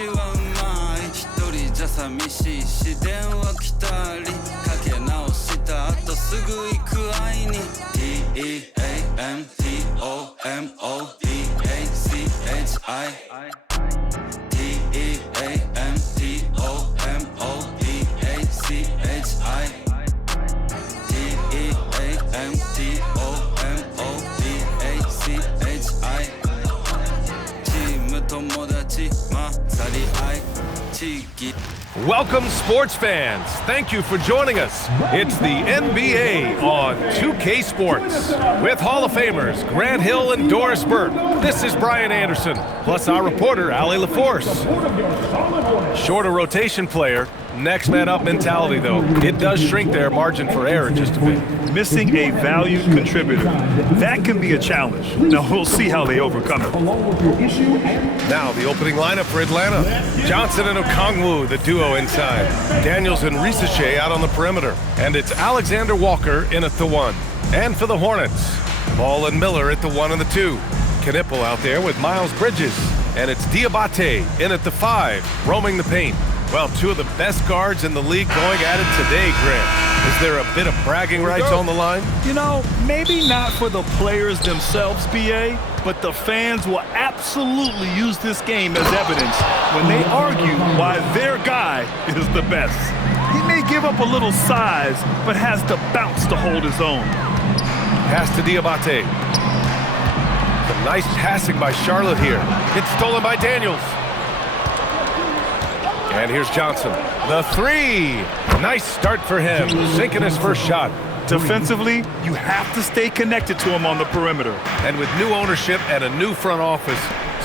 話はうまい一人じゃ寂しいし電話来たりかけ直した後すぐ行く会いに TEAMTOMODACHI Welcome, sports fans. Thank you for joining us. It's the NBA on 2K Sports with Hall of Famers Grant Hill and Doris Burke. This is Brian Anderson, plus our reporter, Allie LaForce. Shorter rotation player, next man up mentality, though. It does shrink their margin for error just a bit. Missing a valued contributor. That can be a challenge. Now, we'll see how they overcome it. Now, the opening lineup for Atlanta. Johnson and Okongwu, the duo inside. Daniels and Risache out on the perimeter. And it's Alexander Walker in at the 1. And for the Hornets, Ball and Miller at the 1 and the 2. Knipple out there with Miles Bridges. And it's Diabate in at the 5, roaming the paint. Well, two of the best guards in the league going at it today, Grant. Is there a bit of bragging rights on the line? You know, maybe not for the players themselves, BA, but the fans will absolutely use this game as evidence when they argue why their guy is the best. He may give up a little size, but has the bounce to hold his own. Pass to Diabate. Some nice passing by Charlotte here. It's stolen by Daniels. And here's Johnson. The 3. Nice start for him, sinking his first shot. Defensively, you have to stay connected to him on the perimeter. And with new ownership and a new front office,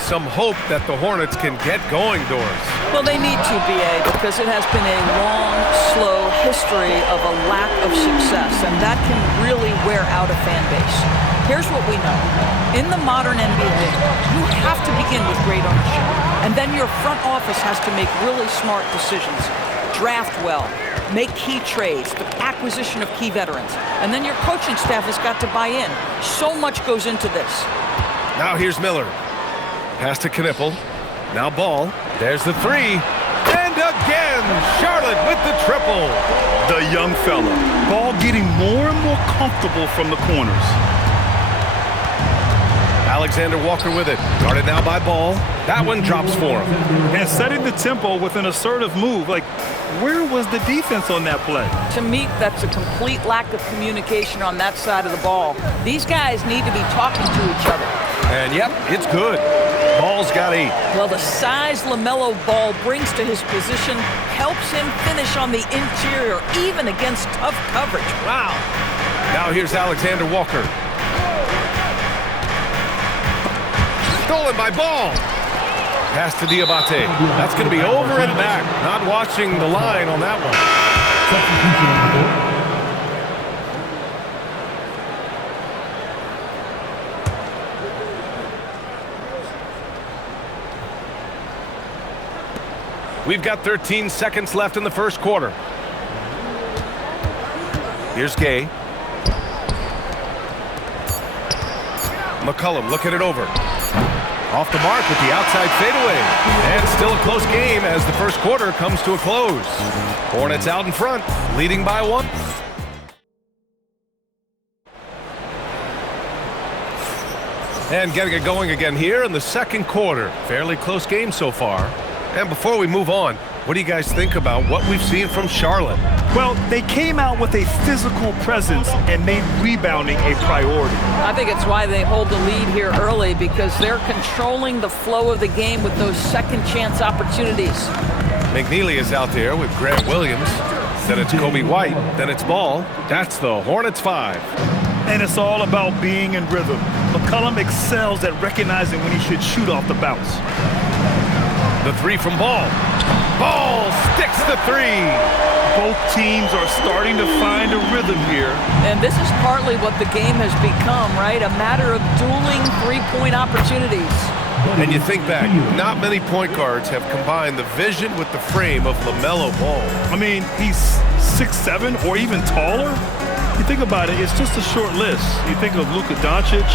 some hope that the Hornets can get going, Doris. Well, they need to, BA, because it has been a long, slow history of a lack of success, and that can really wear out a fan base. Here's what we know. In the modern NBA, you have to begin with great ownership, and then your front office has to make really smart decisions. Draft well, make key trades, the acquisition of key veterans, and then your coaching staff has got to buy in. So much goes into this. Now here's Miller. Pass to Knipple. Now Ball. There's the 3. And again, Charlotte with the triple. The young fella. Ball getting more and more comfortable from the corners. Alexander Walker with it. Guarded now by Ball. That one drops for him. And setting the tempo with an assertive move. Like, where was the defense on that play? To me, that's a complete lack of communication on that side of the ball. These guys need to be talking to each other. And yep, it's good. Ball's got 8. Well, the size LaMelo Ball brings to his position helps him finish on the interior, even against tough coverage. Wow. Now here's Alexander Walker. Stolen by Ball. Pass to Diabate. That's going to be over and back. Not watching the line on that one. We've got 13 seconds left in the first quarter. Here's Gay. McCollum looking it over. Off the mark with the outside fadeaway. And still a close game as the first quarter comes to a close. Hornets out in front, leading by 1. And getting it going again here in the second quarter. Fairly close game so far. And before we move on, what do you guys think about what we've seen from Charlotte? Well, they came out with a physical presence and made rebounding a priority. I think it's why they hold the lead here early, because they're controlling the flow of the game with those second chance opportunities. McNeely is out there with Grant Williams. Then it's Kobe White. Then it's Ball. That's the Hornets 5. And it's all about being in rhythm. McCollum excels at recognizing when he should shoot off the bounce. The 3 from Ball. Ball sticks the 3. Both teams are starting to find a rhythm here. And this is partly what the game has become, right? A matter of dueling three-point opportunities. And you think back, not many point guards have combined the vision with the frame of LaMelo Ball. I mean, he's 6'7" or even taller. You think about it, it's just a short list. You think of Luka Doncic,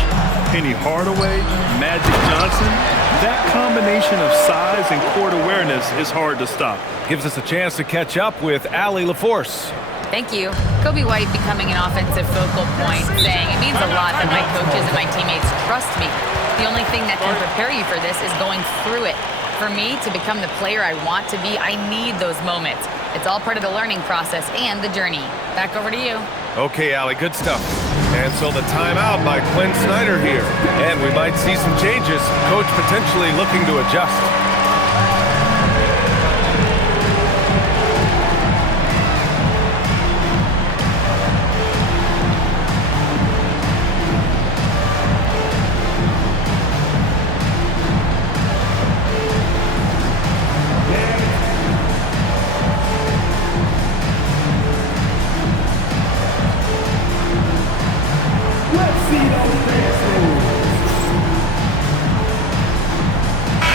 Penny Hardaway, Magic Johnson. That combination of size and court awareness is hard to stop. Gives us a chance to catch up with Allie LaForce. Thank you. Kobe White becoming an offensive focal point, saying it means a lot that my coaches and my teammates trust me. The only thing that can prepare you for this is going through it. For me to become the player I want to be, I need those moments. It's all part of the learning process and the journey. Back over to you. Okay, Allie, good stuff. And so the timeout by Quinn Snyder here. And we might see some changes. Coach potentially looking to adjust.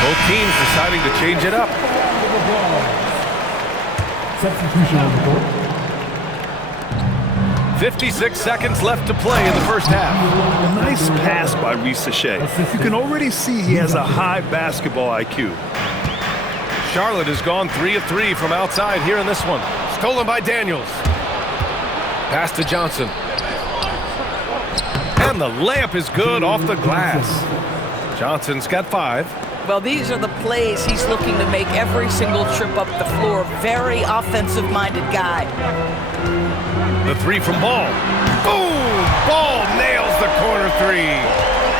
Both teams deciding to change it up. Substitution on the court. 56 seconds left to play in the first half. A nice pass by Risa Shea. You can already see he has a high basketball IQ. Charlotte has gone 3 of 3 from outside here in this one. Stolen by Daniels. Pass to Johnson. And the layup is good off the glass. Johnson's got 5. Well, these are the plays he's looking to make every single trip up the floor. Very offensive-minded guy. The 3 from Ball. Boom! Ball nails the corner 3.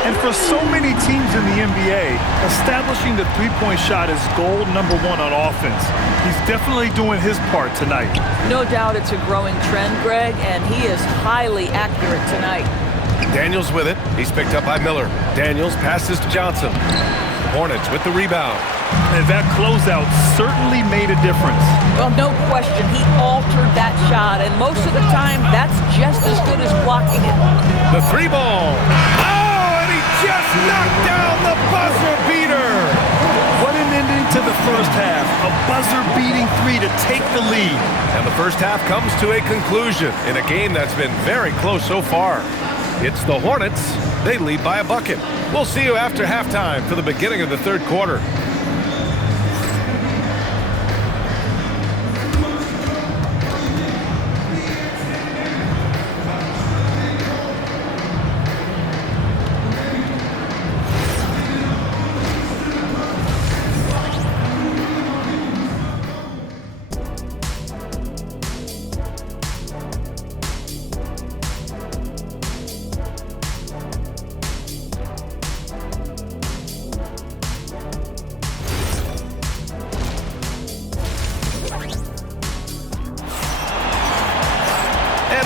And for so many teams in the NBA, establishing the three-point shot is goal number 1 on offense. He's definitely doing his part tonight. No doubt it's a growing trend, Greg, and he is highly accurate tonight. Daniels with it. He's picked up by Miller. Daniels passes to Johnson. Hornets with the rebound. And that closeout certainly made a difference. Well, no question, he altered that shot, and most of the time, that's just as good as blocking it. The 3 ball. Oh, and he just knocked down the buzzer beater. What an ending to the first half. A buzzer-beating 3 to take the lead. And the first half comes to a conclusion in a game that's been very close so far. It's the Hornets. They lead by a bucket. We'll see you after halftime for the beginning of the third quarter.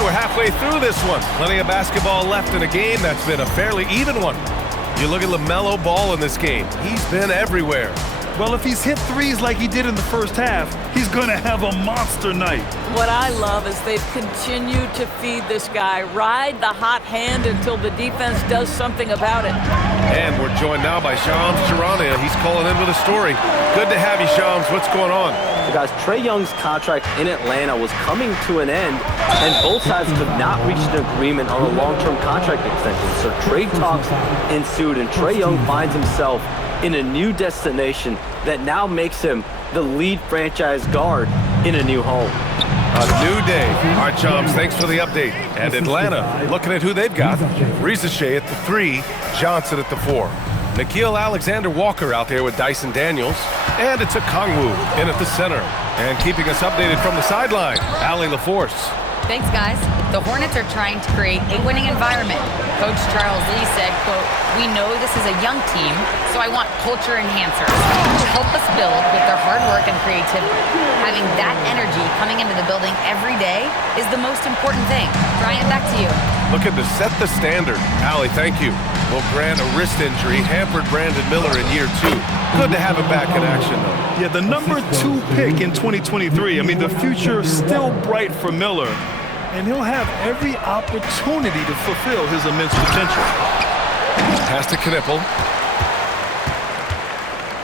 We're halfway through this one. Plenty of basketball left in a game that's been a fairly even one. You look at LaMelo Ball in this game. He's been everywhere. Well, if he's hit threes like he did in the first half, he's going to have a monster night. What I love is they've continued to feed this guy. Ride the hot hand until the defense does something about it. And we're joined now by Shams Charania. He's calling in with a story. Good to have you, Shams. What's going on? So guys, Trae Young's contract in Atlanta was coming to an end, and both sides could not reach an agreement on a long-term contract extension. So trade talks ensued, and Trae Young finds himself in a new destination that now makes him the lead franchise guard in a new home. A new day. All right, Shams, thanks for the update. And Atlanta, looking at who they've got. Risa Shea at the 3, Johnson at the 4. Nickeil Alexander-Walker out there with Dyson Daniels. And it's Okongwu in at the center. And keeping us updated from the sideline, Allie LaForce. Thanks, guys. The Hornets are trying to create a winning environment. Coach Charles Lee said, quote, "We know this is a young team, so I want culture enhancers to help us build with their hard work and creativity. Having that energy coming into the building every day is the most important thing." Brian, back to you. Looking to set the standard. Allie, thank you. Well, Grant, a wrist injury hampered Brandon Miller in year 2. Good to have him back in action, though. Yeah, the number 2 pick in 2023. I mean, the future is still bright for Miller, and he'll have every opportunity to fulfill his immense potential. Pass to Knipple.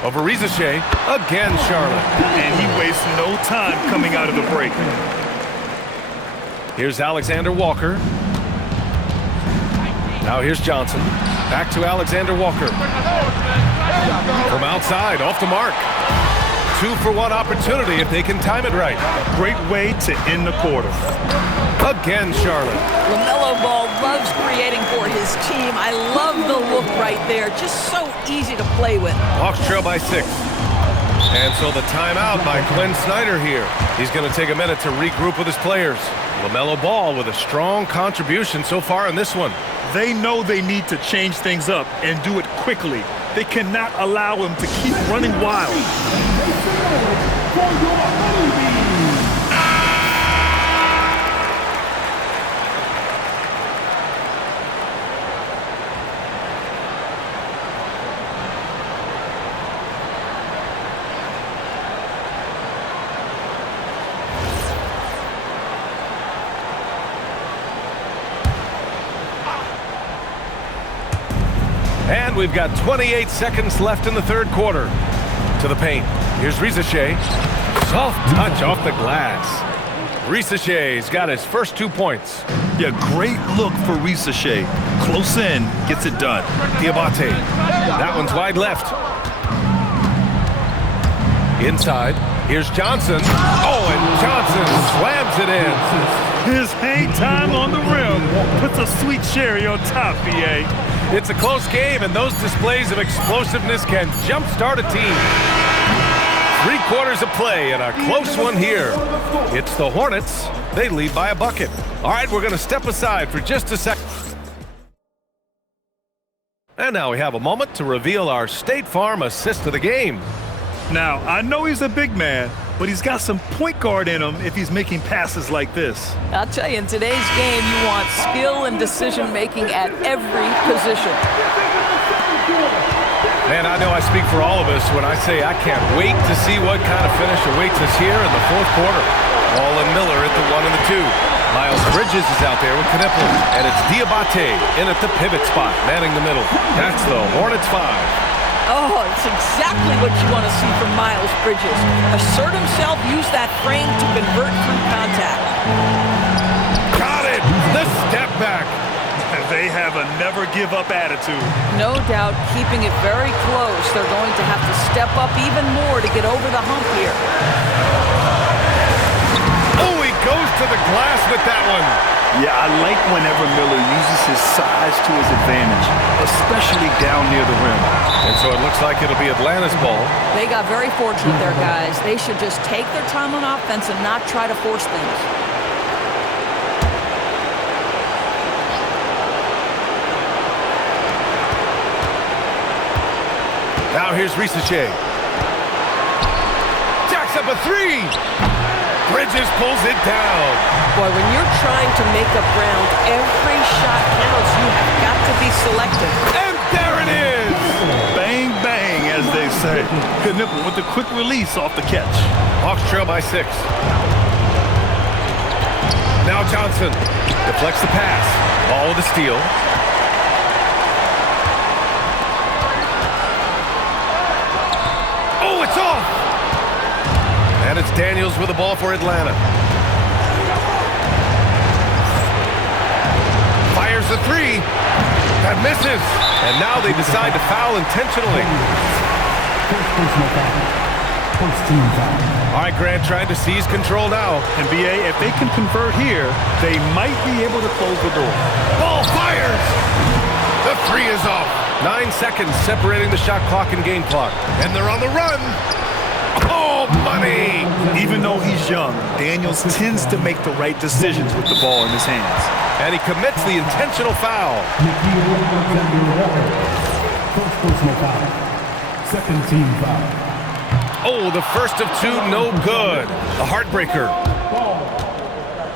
Over Risa Shea. Again, Charlotte. And he wastes no time coming out of the break. Here's Alexander Walker. Now here's Johnson. Back to Alexander Walker. From outside, off the mark. 2-for-1 opportunity if they can time it right. Great way to end the quarter. Again, Charlotte. LaMelo Ball loves creating for his team. I love the look right there. Just so easy to play with. Hawks trail by 6. And so the timeout by Quinn Snyder here. He's going to take a minute to regroup with his players. LaMelo Ball with a strong contribution so far in this one. They know they need to change things up and do it quickly. They cannot allow him to keep running wild. And we've got 28 seconds left in the third quarter. To the paint. Here's Risacher. Soft touch off the glass. Risacher's got his first 2 points. Yeah, great look for Risacher. Close in, gets it done. Diabate. That one's wide left. Inside. Here's Johnson. Oh, and Johnson slams it in. His hang time on the rim puts a sweet cherry on top, BA. It's a close game, and those displays of explosiveness can jumpstart a team. 3 quarters of play and a close one here. It's the Hornets. They lead by a bucket. All right, we're going to step aside for just a second. And now we have a moment to reveal our State Farm assist of the game. Now, I know he's a big man, but he's got some point guard in him if he's making passes like this. I'll tell you, in today's game, you want skill and decision-making at every position. Man, I know I speak for all of us when I say I can't wait to see what kind of finish awaits us here in the fourth quarter. Ball and Miller at the 1 and the 2. Miles Bridges is out there with Knipple, and it's Diabate in at the pivot spot, manning the middle. That's the Hornets 5. Oh, it's exactly what you want to see from Miles Bridges. Assert himself, use that frame to convert through contact. Got it! The step back. They have a never-give-up attitude. No doubt, keeping it very close. They're going to have to step up even more to get over the hump here. Oh, he goes to the glass with that one. Yeah, I like whenever Miller uses his size to his advantage, especially down near the rim. And so it looks like it'll be Atlanta's ball. They got very fortunate there, guys. They should just take their time on offense and not try to force things. Now here's Risacher. Jacks up a 3. Bridges pulls it down. Boy, when you're trying to make up ground, every shot counts. You have got to be selective. And there it is! Bang, bang, as they say. Knipple with the quick release off the catch. Hawks trail by 6. Now Johnson deflects the pass. Ball with a steal. Oh, it's off! And it's Daniels with the ball for Atlanta. Fires the 3. That misses. And now they decide to foul intentionally. All right, Grant trying to seize control now. And BA, if they can convert here, they might be able to close the door. Ball fires! The 3 is off. 9 seconds separating the shot clock and game clock. And they're on the run. Oh, money! Even though he's young, Daniels tends to make the right decisions with the ball in his hands. And he commits the intentional foul. First personal foul. Second team foul. Oh, the first of 2, no good. The heartbreaker. Ball.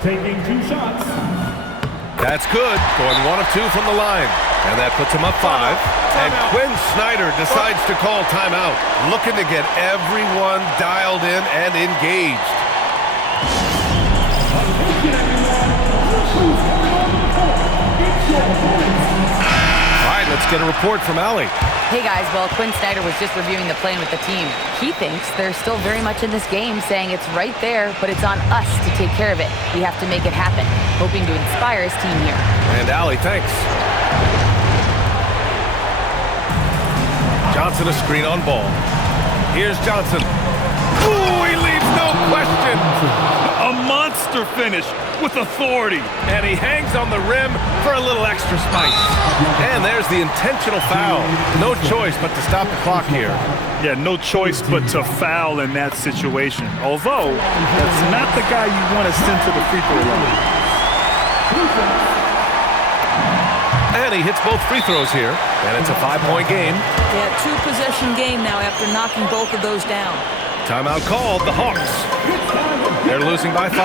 Taking 2 shots. That's good. Going 1 of 2 from the line. And that puts him up 5. And Quinn Snyder decides to call timeout, looking to get everyone dialed in and engaged. All right, let's get a report from Allie. Hey guys, well, Quinn Snyder was just reviewing the plan with the team. He thinks they're still very much in this game, saying it's right there, but it's on us to take care of it. We have to make it happen, hoping to inspire his team here. And Allie, thanks. Johnson a screen on ball. Here's Johnson. Ooh, he leaves no question. A monster finish with authority. And he hangs on the rim for a little extra spice. And there's the intentional foul. No choice but to stop the clock here. Yeah, no choice but to foul in that situation. Although, that's not the guy you want to send to the free throw line. And he hits both free throws here. And it's a 5-point game. Yeah, 2-possession game now after knocking both of those down. Timeout called, the Hawks. They're losing by 5.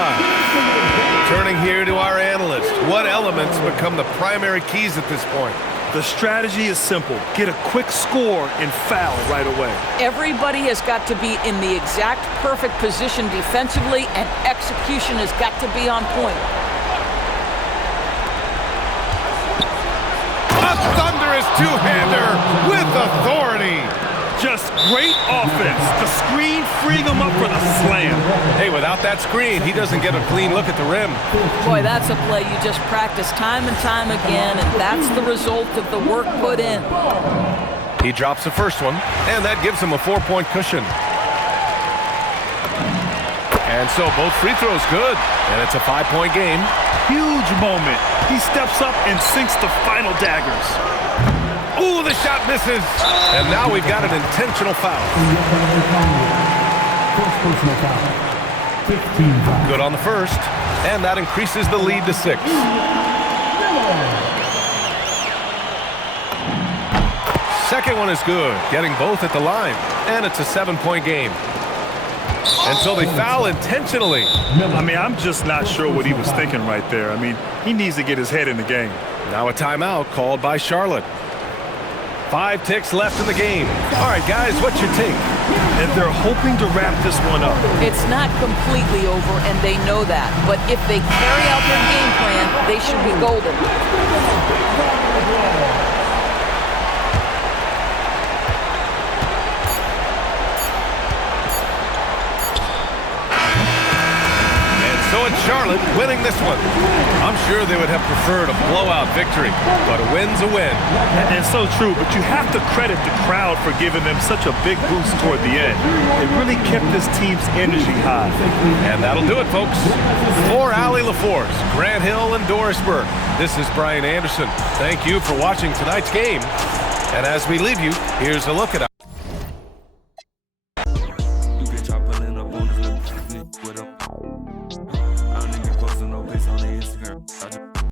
Turning here to our analyst. What elements become the primary keys at this point? The strategy is simple. Get a quick score and foul right away. Everybody has got to be in the exact perfect position defensively, and execution has got to be on point. A thunderous two-hander with authority. Just great offense. The screen freeing him up for the slam. Hey, without that screen, he doesn't get a clean look at the rim. Boy, that's a play you just practice time and time again, and that's the result of the work put in. He drops the first one, and that gives him a 4-point cushion. And so both free throws good, and it's a 5-point game. Huge moment. He steps up and sinks the final daggers. Ooh, the shot misses. And now we've got an intentional foul. First personal foul. 15 foul. Good on the first, and that increases the lead to 6. Second one is good, getting both at the line, and it's a 7-point game. And so they foul intentionally. I mean, I'm just not sure what he was thinking right there. I mean, he needs to get his head in the game. Now a timeout called by Charlotte. 5 ticks left in the game. All right, guys, what's your take? And they're hoping to wrap this one up. It's not completely over, and they know that. But if they carry out their game plan, they should be golden. Charlotte winning this one. I'm sure they would have preferred a blowout victory, but a win's a win. And so true, but you have to credit the crowd for giving them such a big boost toward the end. It really kept this team's energy high. And that'll do it, folks. For Allie LaForce, Grant Hill, and Doris Burke, this is Brian Anderson. Thank you for watching tonight's game. And as we leave you, here's a look at